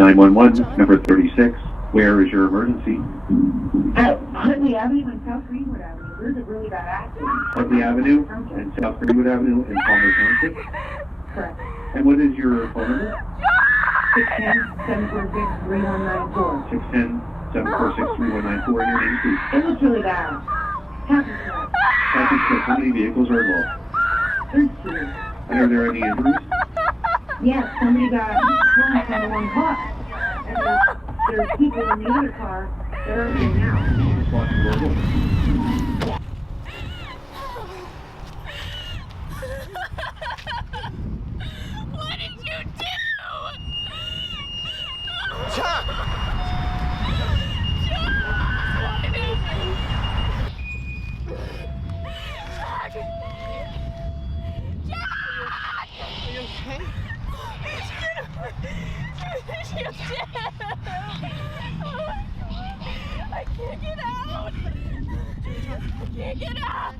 911, number 36. Where is your emergency? At Huntley Avenue and South Greenwood Avenue. There's a really bad accident. Huntley Avenue and South Greenwood Avenue in Palmer Township? Correct. And what is your phone number? 610-746-3194. 610-746-3194. And your name, please? It was really bad. Happy Smith. Happy Smith. How many vehicles are involved? There's two. And are there any injuries? Yes, somebody got hurt from the one car. And there's people in the other car that are in now. Responsible. What did you do? John! I can't get out! I can't get out!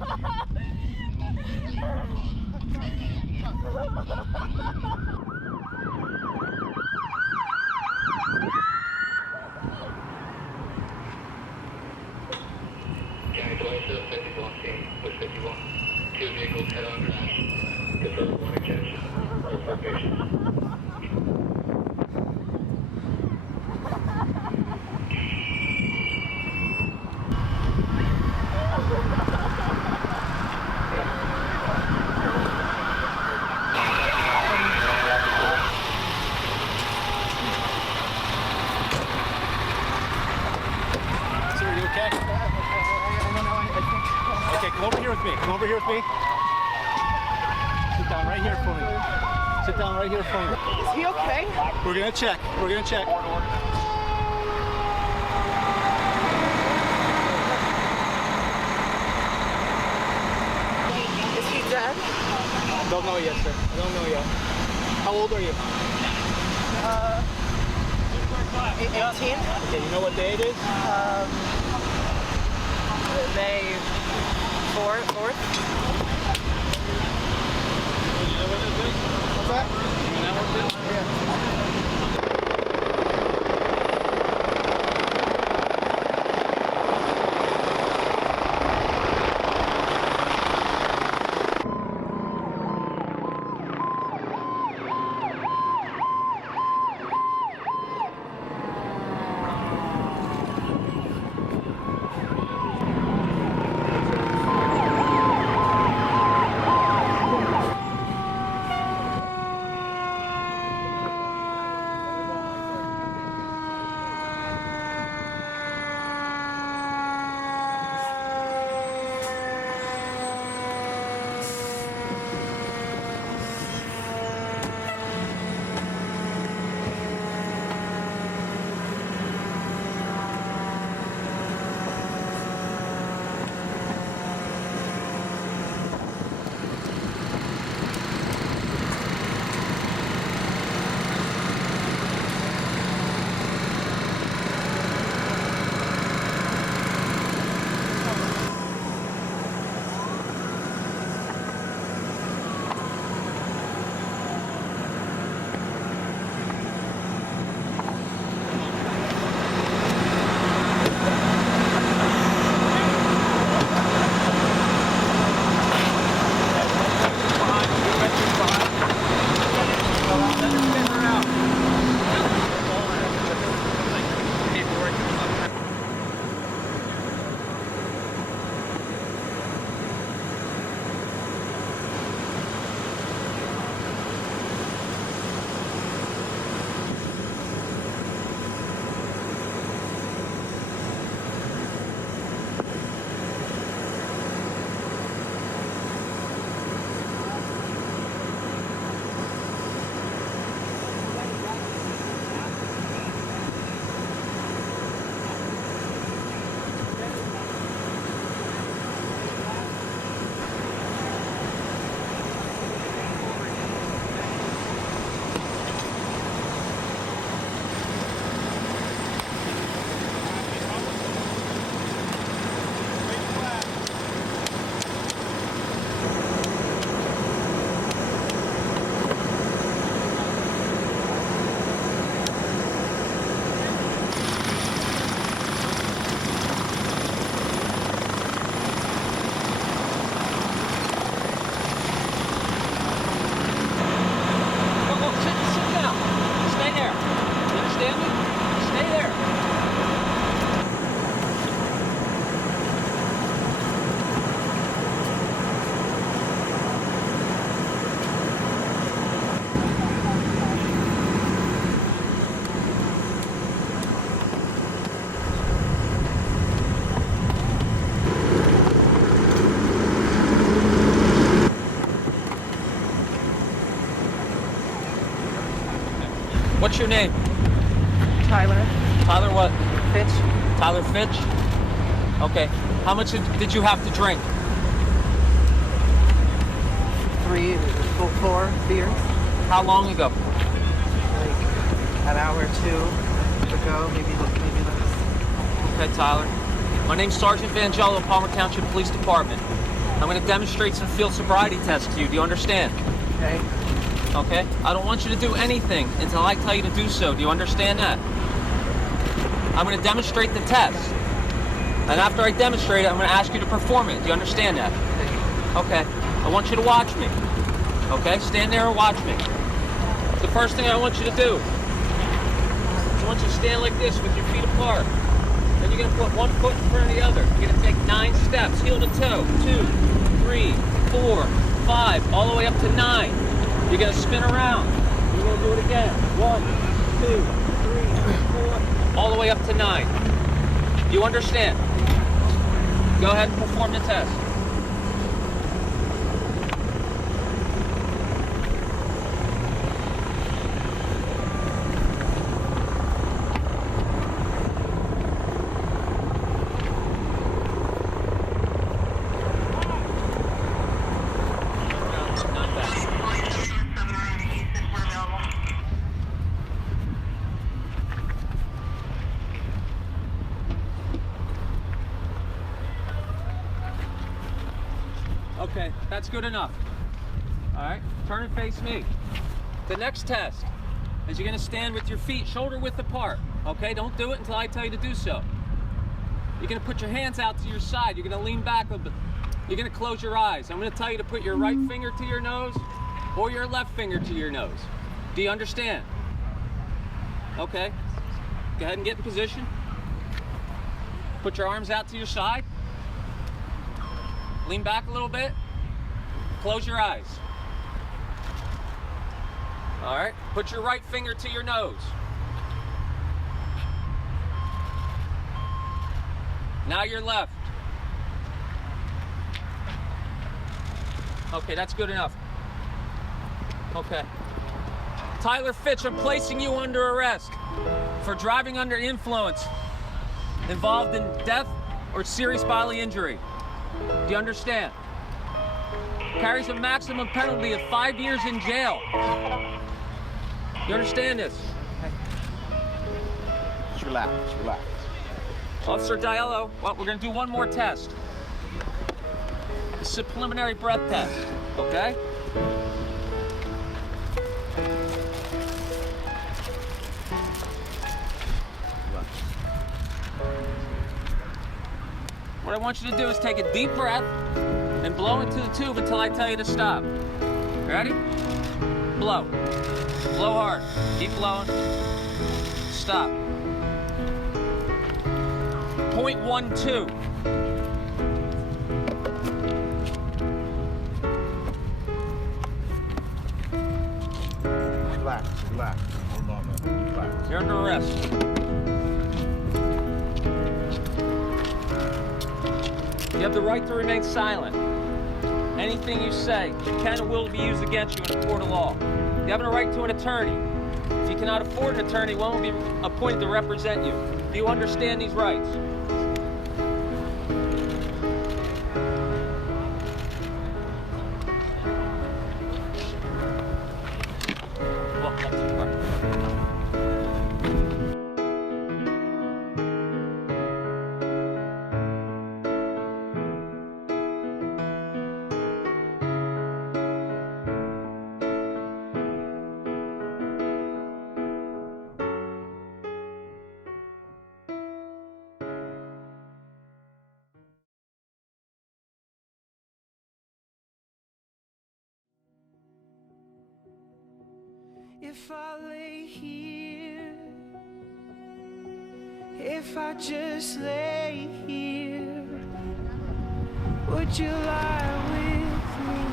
County Police, 51 team, with 51. Two vehicles head on crash. Confirm one attention. For patients. Sir, are you okay? Okay, come over here with me. Come over here with me. Sit down right here for me. Sit down right here for me. Is he okay? We're gonna check. We're gonna check. Is he dead? Don't know yet, sir. I don't know yet. How old are you? 18? Okay, you know what day it is? May 4th? What's that? You know what it is? your name? Tyler. Tyler what? Fitch. Tyler Fitch? Okay. How much did you have to drink? 4 beers. How long ago? Like an hour or 2 ago, maybe less. Okay, Tyler. My name's Sergeant Vangelo, Palmer Township Police Department. I'm going to demonstrate some field sobriety tests to you. Do you understand? Okay. Okay? I don't want you to do anything until I tell you to do so. Do you understand that? I'm going to demonstrate the test. And after I demonstrate it, I'm going to ask you to perform it. Do you understand that? Okay. I want you to watch me. Okay? Stand there and watch me. The first thing I want you to do is I want you to stand like this with your feet apart. Then you're going to put one foot in front of the other. You're going to take 9 steps, heel to toe. 2, 3, 4, 5, all the way up to 9. You're going to spin around. You're going to do it again. 1, 2, 3, 4, all the way up to 9. You understand? Go ahead and perform the test. Okay, that's good enough. All right, turn and face me. The next test is you're gonna stand with your feet shoulder width apart. Okay, don't do it until I tell you to do so. You're gonna put your hands out to your side. You're gonna lean back a bit. You're gonna close your eyes. I'm gonna tell you to put your right finger to your nose or your left finger to your nose. Do you understand? Okay, go ahead and get in position. Put your arms out to your side. Lean back a little bit. Close your eyes. All right. Put your right finger to your nose. Now your left. Okay, that's good enough. Okay. Tyler Fitch, I'm placing you under arrest for driving under influence involved in death or serious bodily injury. Do you understand? Carries a maximum penalty of 5 years in jail. You understand this? Just relax, relax. Officer Diallo, well, we're going to do one more test. It's a preliminary breath test, okay? What I want you to do is take a deep breath and blow into the tube until I tell you to stop. Ready? Blow. Blow hard. Keep blowing. Stop. 0.12. Relax, relax. Hold on, man. Relax. You're under arrest. You have the right to remain silent. Anything you say can and will be used against you in a court of law. You have a right to an attorney. If you cannot afford an attorney, one will be appointed to represent you. Do you understand these rights? Welcome up to the court. If I lay here, if I just lay here, would you lie with me?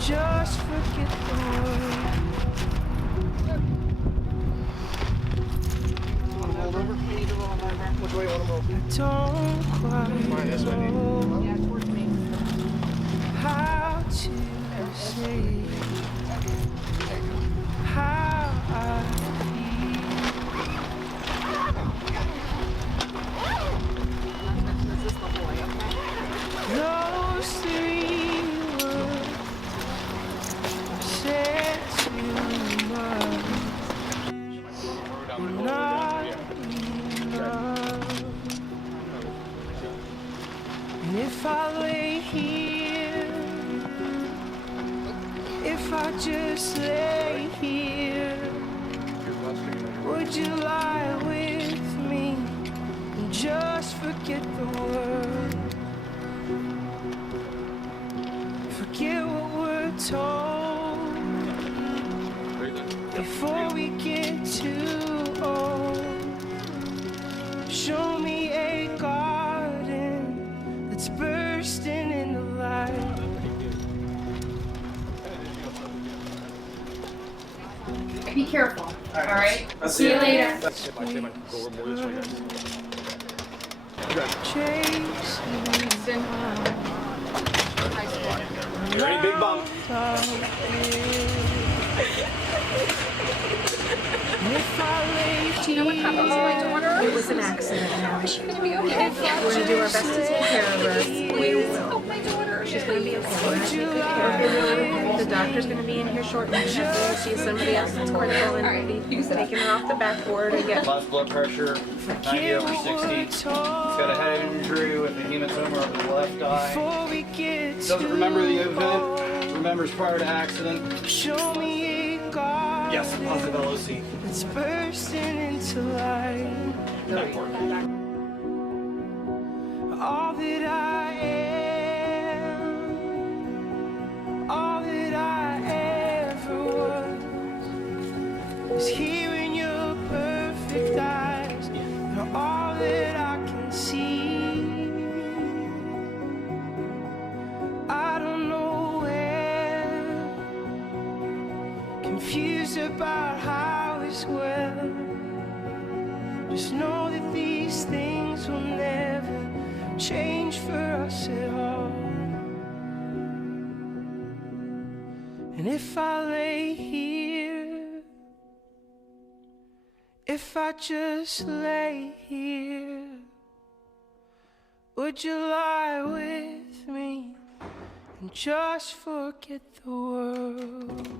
Just forget the world. Hold over. Which way you want to move? Don't quite Fine, this way. know how to say how I feel. And if I lay here, if I just lay here, would you lie with me and just forget the world? Forget what we're told before we get too old. Show me a garden that's bursting into life. Be careful, all right? See you later. You ready, big bump? Do you know what happened to my daughter? It was an accident, ma'am. Is she gonna be okay? We're gonna do our best to take care of her. Please help my daughter. She's gonna be okay. We're gonna take good care of her. The doctor's gonna be in here shortly. She's gonna see somebody else that's critical and we'll be taking her off the backboard and get. Lost blood pressure, 90/60. He's got a head injury with a hematoma over the left eye. Doesn't remember the event, remembers prior to accident. Show me a garden. Yes, positive LOC. It's bursting into life. All that I am, all that I ever was, is here in your perfect eyes. You're all that I can see. I don't know where, confused about how as well. Just know that these things will never change for us at all. And if I lay here, if I just lay here, would you lie with me and just forget the world?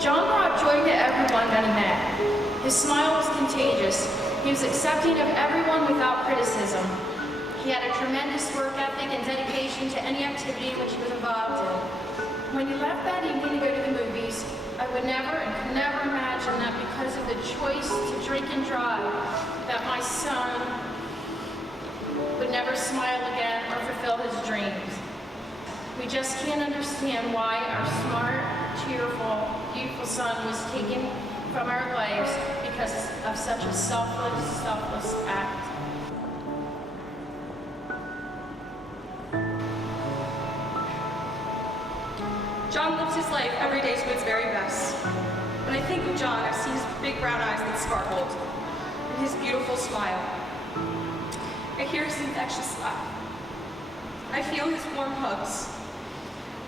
John brought joy to everyone that he met. His smile was contagious. He was accepting of everyone without criticism. He had a tremendous work ethic and dedication to any activity activity in which he was involved in. When he left that evening to go to the movies, I would never and could never imagine that because of the choice to drink and drive, that my son would never smile again or fulfill his dreams. We just can't understand why our smart, cheerful, beautiful son was taken from our lives because of such a selfless act. John lives his life every day to its very best. When I think of John, I see his big brown eyes that sparkled, and his beautiful smile. I hear his infectious laugh. I feel his warm hugs.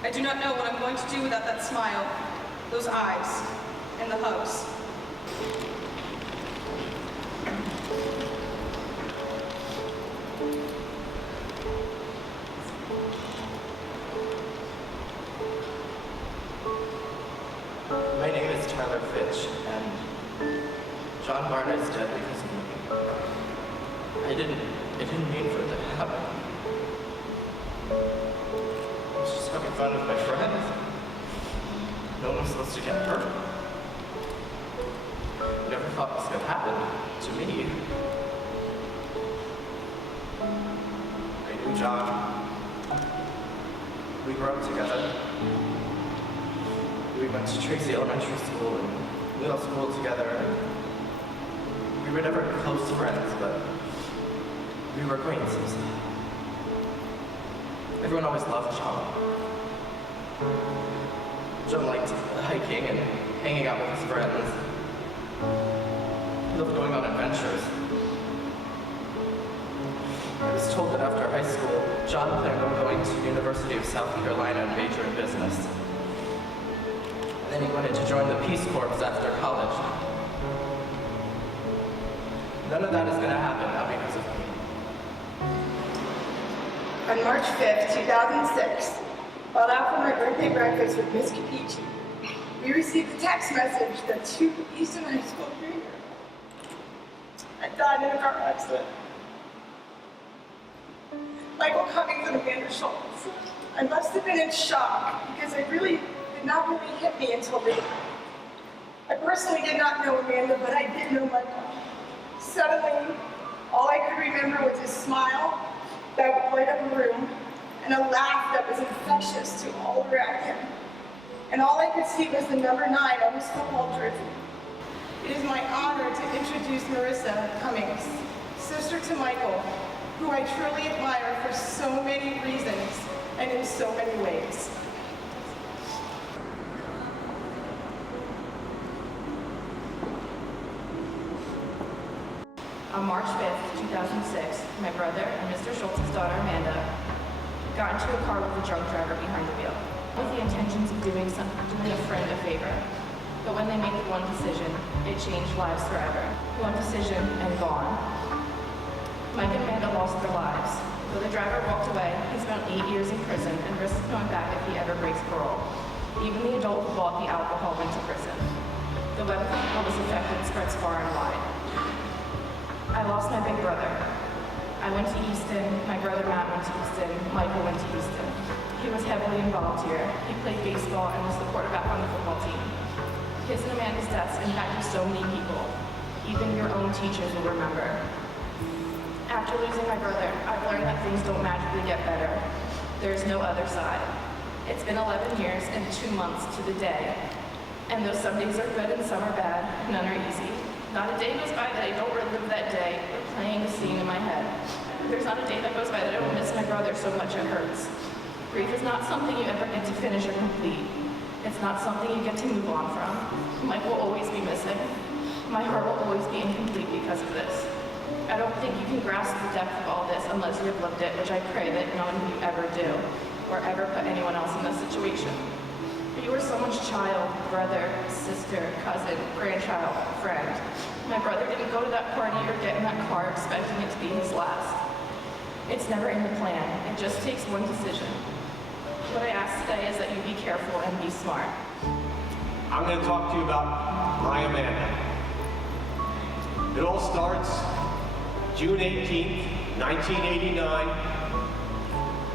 I do not know what I'm going to do without that smile, those eyes, and the hugs. My name is Tyler Fitch, and John Barnett is dead because of me. I didn't mean for it to happen. I was just having fun with my friends. No one was supposed to get hurt. I never thought this could happen to me. I knew John. We grew up together. We went to Tracy Elementary School and middle school together. We were never close friends, but we were acquaintances. Everyone always loved John. John liked hiking and hanging out with his friends. He loved going on adventures. I was told that after high school, John planned on going to the University of South Carolina and major in business. Then he wanted to join the Peace Corps after college. None of that is going to happen now because of me. On March 5th, 2006, while out for my birthday breakfast with Miss Capici, we received a text message that 2 Easton High School juniors had died in a car accident. Michael Cummings and Amanda Schultz. I must have been in shock because it not really hit me until later. I personally did not know Amanda, but I did know Michael. Suddenly, all I could remember was his smile that would light up a room and a laugh that was infectious to all around him. And all I could see was the number 9 on his football jersey. It is my honor to introduce Marissa Cummings, sister to Michael, who I truly admire for so many reasons and in so many ways. On March 5th, 2006, my brother and Mr. Schultz's daughter Amanda got into a car with a drunk driver behind the wheel, with the intentions of doing a friend a favor. But when they made one decision, it changed lives forever. One decision and gone. Mike and Amanda lost their lives. Though the driver walked away, he spent 8 years in prison and risks going back if he ever breaks parole. Even the adult who bought the alcohol went to prison. The web of how this affected spreads far and wide. I lost my big brother. I went to Easton, my brother Matt went to Easton, Michael went to Easton. He was heavily involved here. He played baseball and was the quarterback on the football team. His and Amanda's deaths impacted so many people. Even your own teachers will remember. After losing my brother, I've learned that things don't magically get better. There's no other side. It's been 11 years and 2 months to the day. And though some days are good and some are bad, none are easy. Not a day goes by that I don't relive that day, replaying the scene in my head. There's not a day that goes by that I don't miss my brother so much it hurts. Grief is not something you ever get to finish or complete. It's not something you get to move on from. Mike will always be missing. My heart will always be incomplete because of this. I don't think you can grasp the depth of all this unless you have lived it, which I pray that none of you ever do, or ever put anyone else in this situation. You were someone's child, brother, sister, cousin, grandchild, friend. My brother didn't go to that party or get in that car expecting it to be his last. It's never in the plan. It just takes one decision. What I ask today is that you be careful and be smart. I'm going to talk to you about my Amanda. It all starts June 18th, 1989,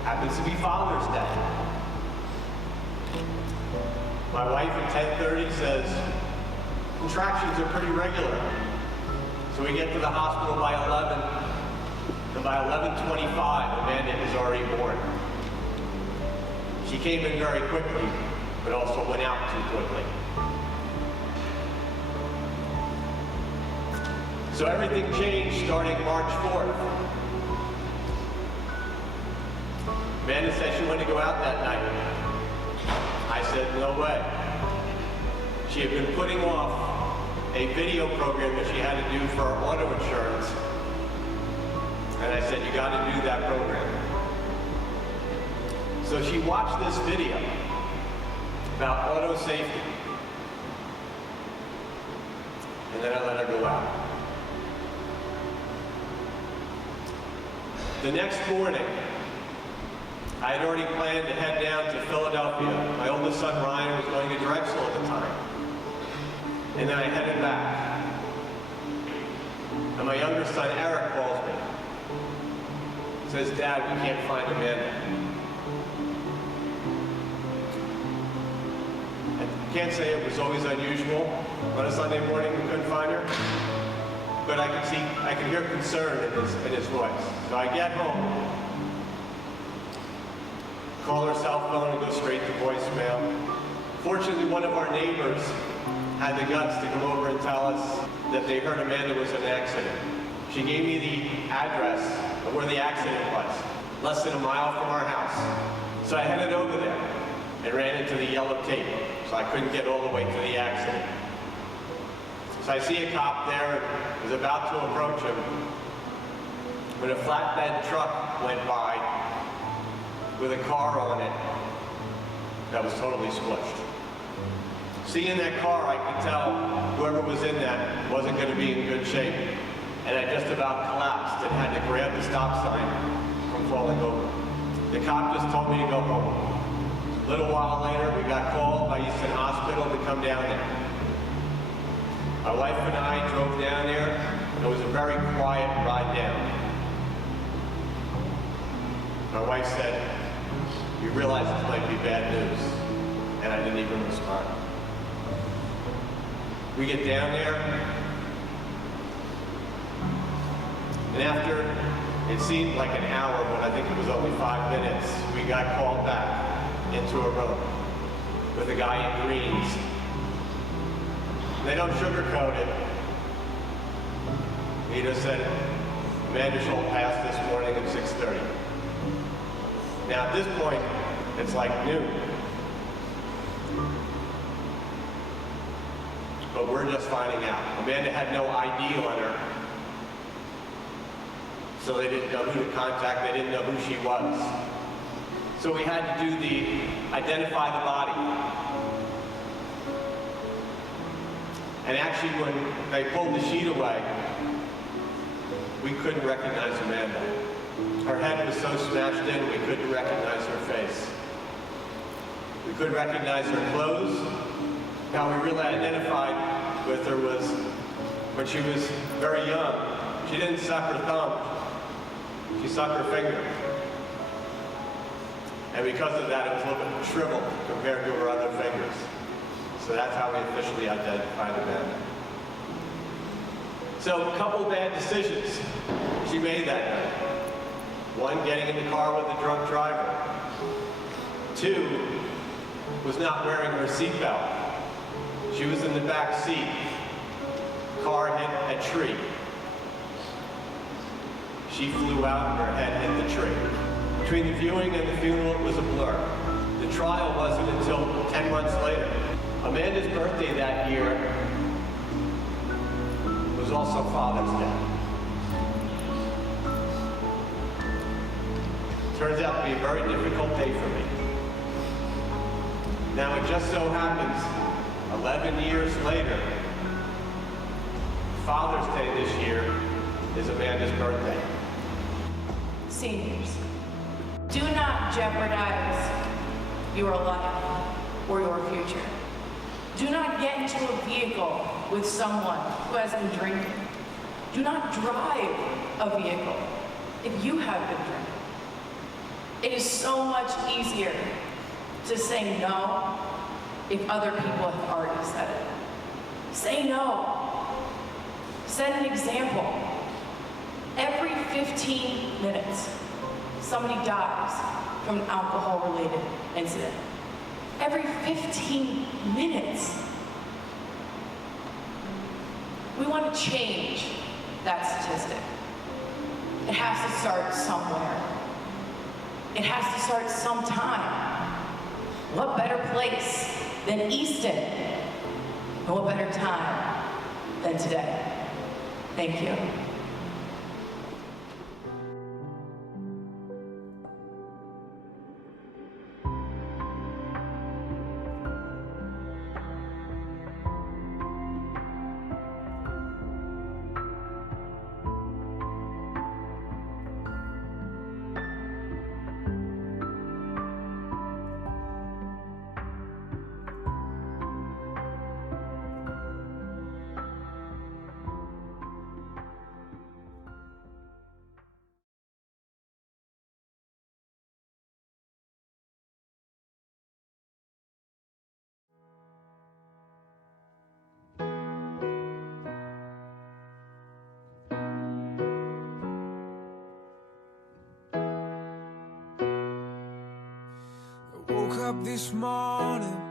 Happens to be Father's Day. My wife at 10:30 says, contractions are pretty regular. So we get to the hospital by 11, and by 11:25, Amanda is already born. She came in very quickly, but also went out too quickly. So everything changed starting March 4th. Amanda said she wanted to go out that night. I said, no way. She had been putting off a video program that she had to do for our auto insurance. And I said, you got to do that program. So she watched this video about auto safety. And then I let her go out. The next morning, I had already planned to head down to Philadelphia. My oldest son, Ryan, was going to Drexel at the time. And then I headed back. And my younger son, Eric, calls me. Says, Dad, we can't find Amanda. I can't say it was always unusual. On a Sunday morning, we couldn't find her. But I could hear concern in his voice. So I get home, call her cell phone and go straight to voicemail. Fortunately, one of our neighbors had the guts to come over and tell us that they heard Amanda was in an accident. She gave me the address of where the accident was, less than a mile from our house. So I headed over there and ran into the yellow tape, so I couldn't get all the way to the accident. So I see a cop there and was about to approach him when a flatbed truck went by with a car on it that was totally squished. Seeing that car, I could tell whoever was in that wasn't going to be in good shape. And I just about collapsed and had to grab the stop sign from falling over. The cop just told me to go home. A little while later, we got called by Easton Hospital to come down there. My wife and I drove down there, and it was a very quiet ride down. My wife said, "You realize this might be bad news," and I didn't even respond. We get down there, and after it seemed like an hour, but I think it was only 5 minutes, we got called back into a room with a guy in greens. They don't sugarcoat it. He just said, Amanda Schultz passed this morning at 6:30. Now at this point, it's like noon. But we're just finding out. Amanda had no ID on her. So they didn't know who to contact, they didn't know who she was. So we had to do the identify the body. And actually when they pulled the sheet away, we couldn't recognize Amanda. Her head was so smashed in, we couldn't recognize her face. We couldn't recognize her clothes. How we really identified with her was when she was very young. She didn't suck her thumb. She sucked her finger. And because of that, it was a little bit shriveled compared to her other fingers. So that's how we officially identified Amanda. So a couple bad decisions she made that night. One, getting in the car with a drunk driver. Two, was not wearing her seatbelt. She was in the back seat. Car hit a tree. She flew out and her head hit the tree. Between the viewing and the funeral, it was a blur. The trial wasn't until 10 months later. Amanda's birthday that year was also Father's Day. Turns out to be a very difficult day for me. Now it just so happens, 11 years later, Father's Day this year is Amanda's birthday. Seniors, do not jeopardize your life or your future. Do not get into a vehicle with someone who has been drinking. Do not drive a vehicle if you have been drinking. It is so much easier to say no if other people have already said it. Say no. Set an example. Every 15 minutes, somebody dies from an alcohol-related incident. Every 15 minutes. We want to change that statistic. It has to start somewhere. It has to start sometime. What better place than Easton? And what better time than today? Thank you. Woke up this morning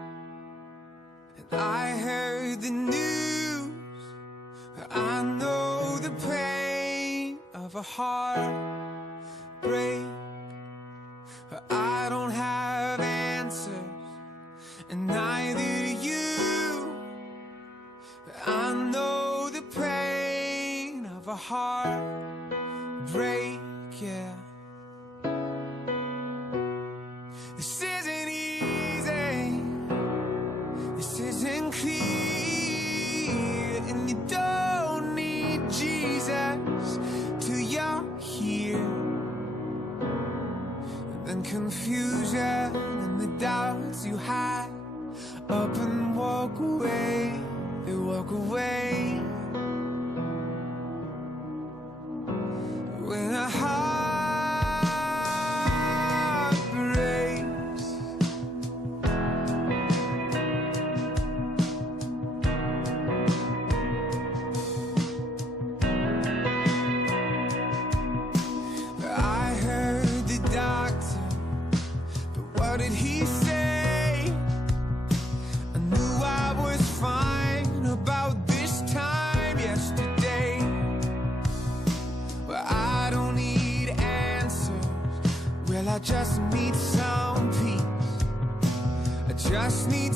and I heard the news. I know the pain of a heartbreak. I don't have answers, and neither do you. I know the pain of a heartbreak, yeah. This isn't easy, this isn't clear, and you don't need Jesus till you're here. And then confusion and the doubts you hide up and walk away, they walk away. When a heart breaks, I heard the doctor, but what did he say? I knew I was fine about this time yesterday. Well, I don't need answers, well, I just need some peace. I just need